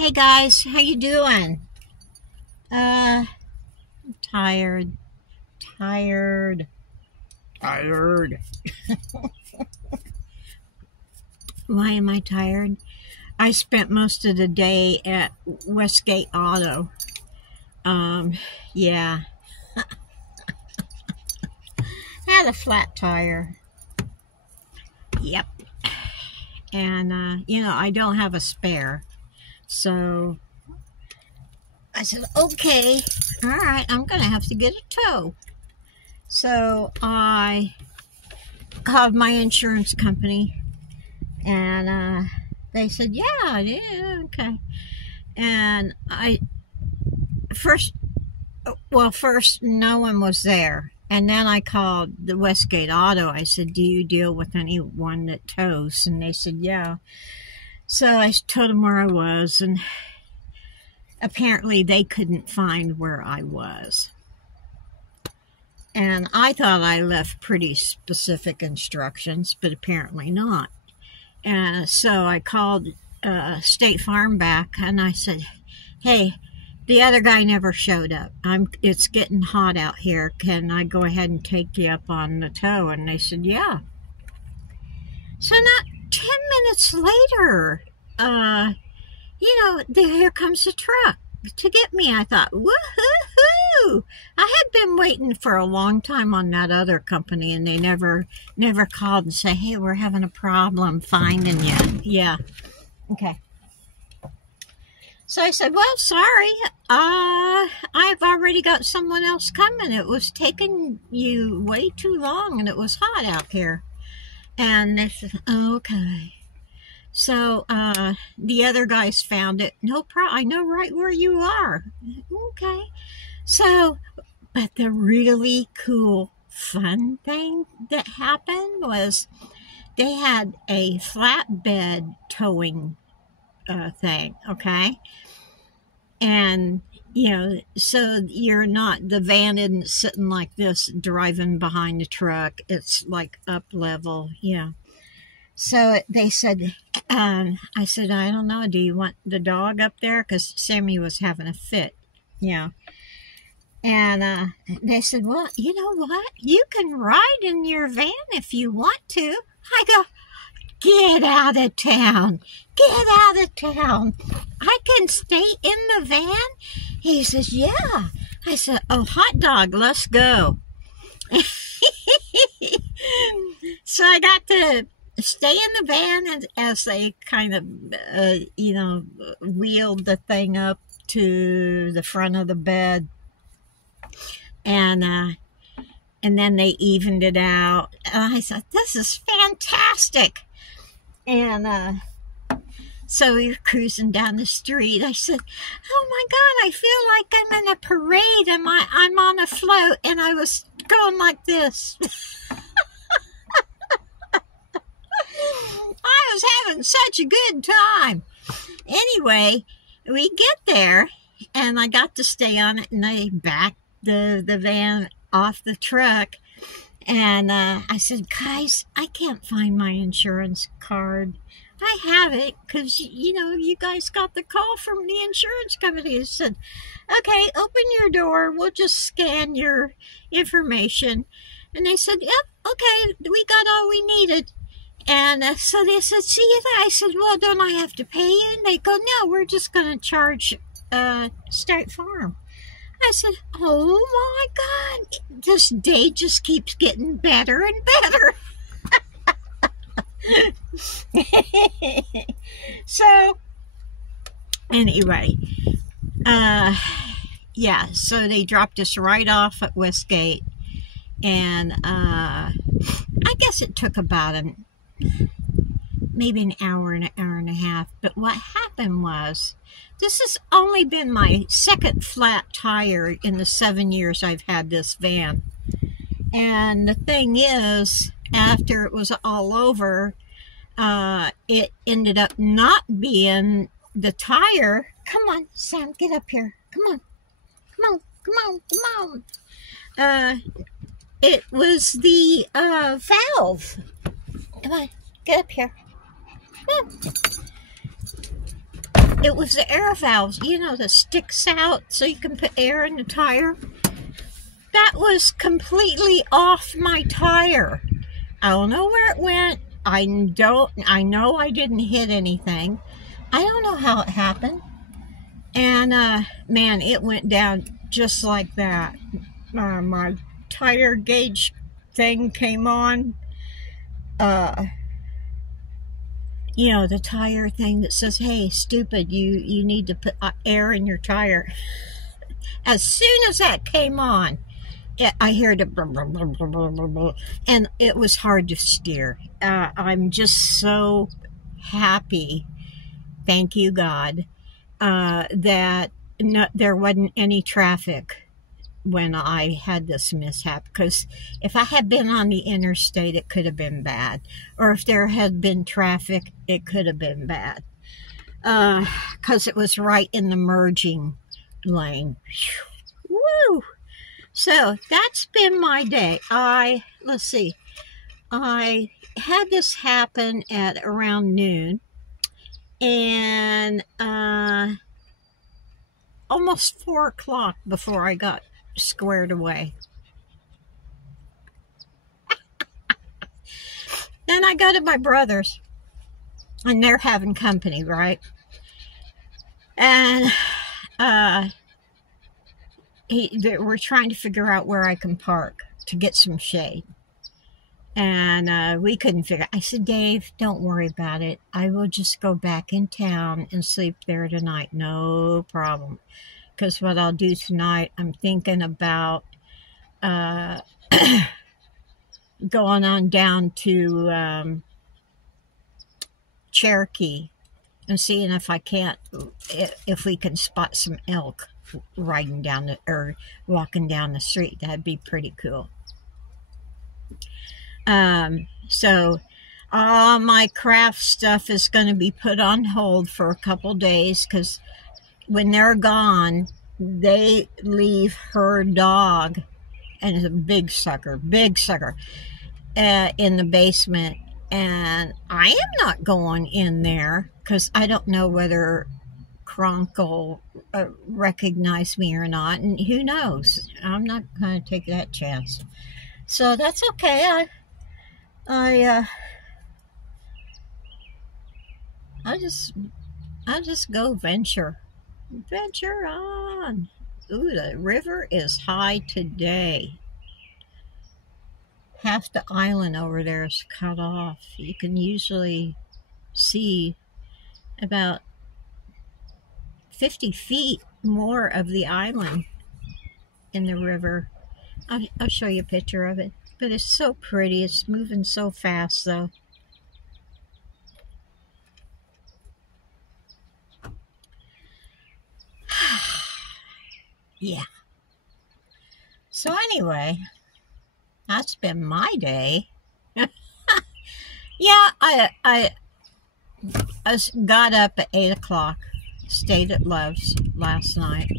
Hey guys, how you doing? I'm tired. Tired. Why am I tired? I spent most of the day at Westgate Auto. Yeah. Had a flat tire. Yep. And, I don't have a spare. So I said, okay, all right, I'm going to have to get a tow. So I called my insurance company, and they said, yeah, okay. And first, no one was there. And then I called the Westgate Auto. I said, do you deal with anyone that tows? And they said, yeah. So I told them where I was, and apparently they couldn't find where I was. And I thought I left pretty specific instructions, but apparently not. And so I called State Farm back, and I said, hey, the other guy never showed up. It's getting hot out here. Can I go ahead and take you up on the tow? And they said, yeah. So not 10 minutes later, here comes the truck to get me. I thought, woohoo! I had been waiting for a long time on that other company, and they never called and say, hey, we're having a problem finding you. Yeah. Okay. So I said, well, sorry. I've already got someone else coming. It was taking you way too long, and it was hot out here. And they said, okay. So the other guys found it. No problem. I know right where you are. Okay. So, but the really cool, fun thing that happened was they had a flatbed towing thing, okay? And, so the van isn't sitting like this driving behind the truck. It's like up level, yeah. So they said, I said, I don't know, do you want the dog up there? Because Sammy was having a fit, yeah. And they said, well, you know what? You can ride in your van if you want to. I go, get out of town. Get out of town. I can stay in the van? He says, yeah. I said, oh, hot dog, let's go. So I got to stay in the van as they kind of, wheeled the thing up to the front of the bed. And then they evened it out. And I said, this is fantastic. And so we were cruising down the street. I said, oh my God, I feel like I'm in a parade and I'm on a float. And I was going like this. I was having such a good time. Anyway, we get there, and I got to stay on it, and they backed the van off the truck. And I said, guys, I can't find my insurance card. I have it because, you guys got the call from the insurance company. They said, okay, open your door. We'll just scan your information. And they said, yep, okay, we got all we needed. And so they said, see you there. I said, well, don't I have to pay you? And they go, no, we're just going to charge State Farm. I said, oh my God, this day just keeps getting better and better. So, anyway, so they dropped us right off at Westgate. And I guess it took about maybe an hour and a half. But what happened was, this has only been my second flat tire in the 7 years I've had this van. And the thing is, after it was all over, it ended up not being the tire. Come on, Sam, get up here. Come on. Come on, come on, come on. It was the valve. Come on, get up here. Come on. it was the air valves, you know, that sticks out so you can put air in the tire. That was completely off my tire. I don't know where it went. I know I didn't hit anything. I don't know how it happened. And, man, it went down just like that. My tire gauge thing came on. You know, the tire thing that says, hey, stupid, you need to put air in your tire. As soon as that came on, I heard it, blah, blah, blah, blah, blah, blah, blah, and it was hard to steer. I'm just so happy, thank you, God, that there wasn't any traffic when I had this mishap, because if I had been on the interstate, it could have been bad, or if there had been traffic, it could have been bad, because it was right in the merging lane. Woo! So that's been my day. Let's see, I had this happen at around noon, and almost 4 o'clock before I got squared away. Then I go to my brother's, and they're having company, right? And we're trying to figure out where I can park to get some shade. And we couldn't figure. I said, Dave, don't worry about it. I will just go back in town and sleep there tonight. No problem. Because what I'll do tonight, I'm thinking about going on down to Cherokee and seeing if if we can spot some elk riding down or walking down the street. That'd be pretty cool. So all my craft stuff is going to be put on hold for a couple days, because when they're gone, they leave her dog, and it's a big sucker, in the basement. And I am not going in there, because I don't know whether Kronk will recognize me or not, and who knows? I'm not going to take that chance. So that's okay. I'll just go venture on. Ooh, the river is high today. Half the island over there is cut off. You can usually see about 50 feet more of the island in the river. I'll show you a picture of it. But it's so pretty. It's moving so fast, though. Yeah. So anyway, that's been my day. Yeah, I got up at 8 o'clock. Stayed at Love's last night.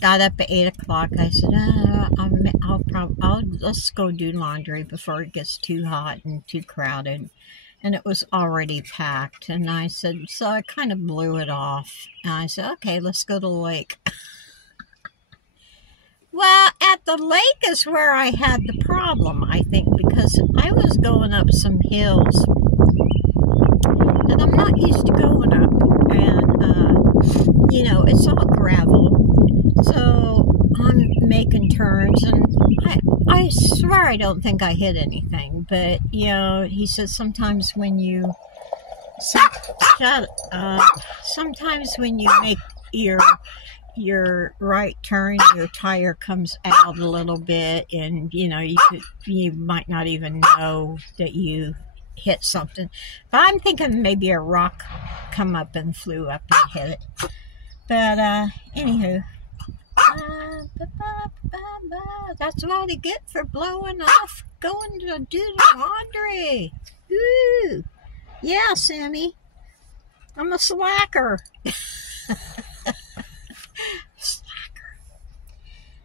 Got up at 8 o'clock. I said, let's go do laundry before it gets too hot and too crowded. And it was already packed. And I said, so I kind of blew it off. And I said, okay, let's go to the lake. Well, at the lake is where I had the problem, I think, because I was going up some hills that I'm not used to going up. And, you know, it's all gravel. So I'm making turns, and I swear I don't think I hit anything. But, you know, he said sometimes when you sometimes when you make your right turn, your tire comes out a little bit, and you know you might not even know that you hit something. But I'm thinking maybe a rock come up and flew up and hit it. But anywho, that's what I get for blowing off going to do the laundry. Ooh, yeah, Sammy, I'm a slacker.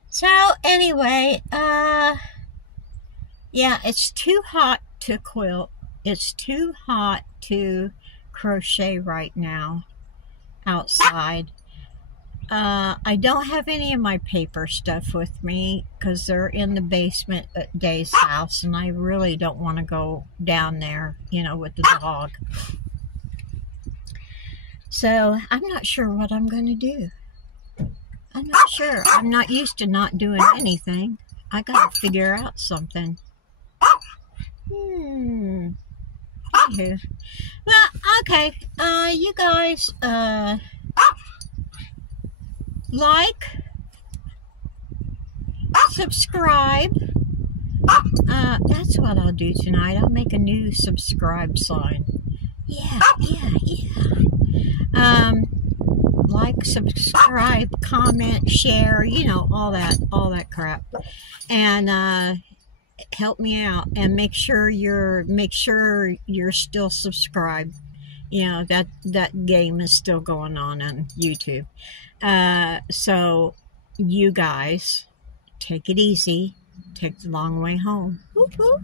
So anyway, yeah, it's too hot to quilt. It's too hot to crochet right now outside. I don't have any of my paper stuff with me because they're in the basement at Day's house, and I really don't want to go down there, you know, with the dog. So I'm not sure what I'm going to do. I'm not sure. I'm not used to not doing anything. I got to figure out something. Anywho. Well, okay. You guys, like, subscribe. That's what I'll do tonight. I'll make a new subscribe sign. Yeah. Like, subscribe, comment, share, you know, all that crap. And help me out and make sure you're still subscribed. You know, that game is still going on YouTube. So you guys take it easy. Take the long way home. Whoop, whoop.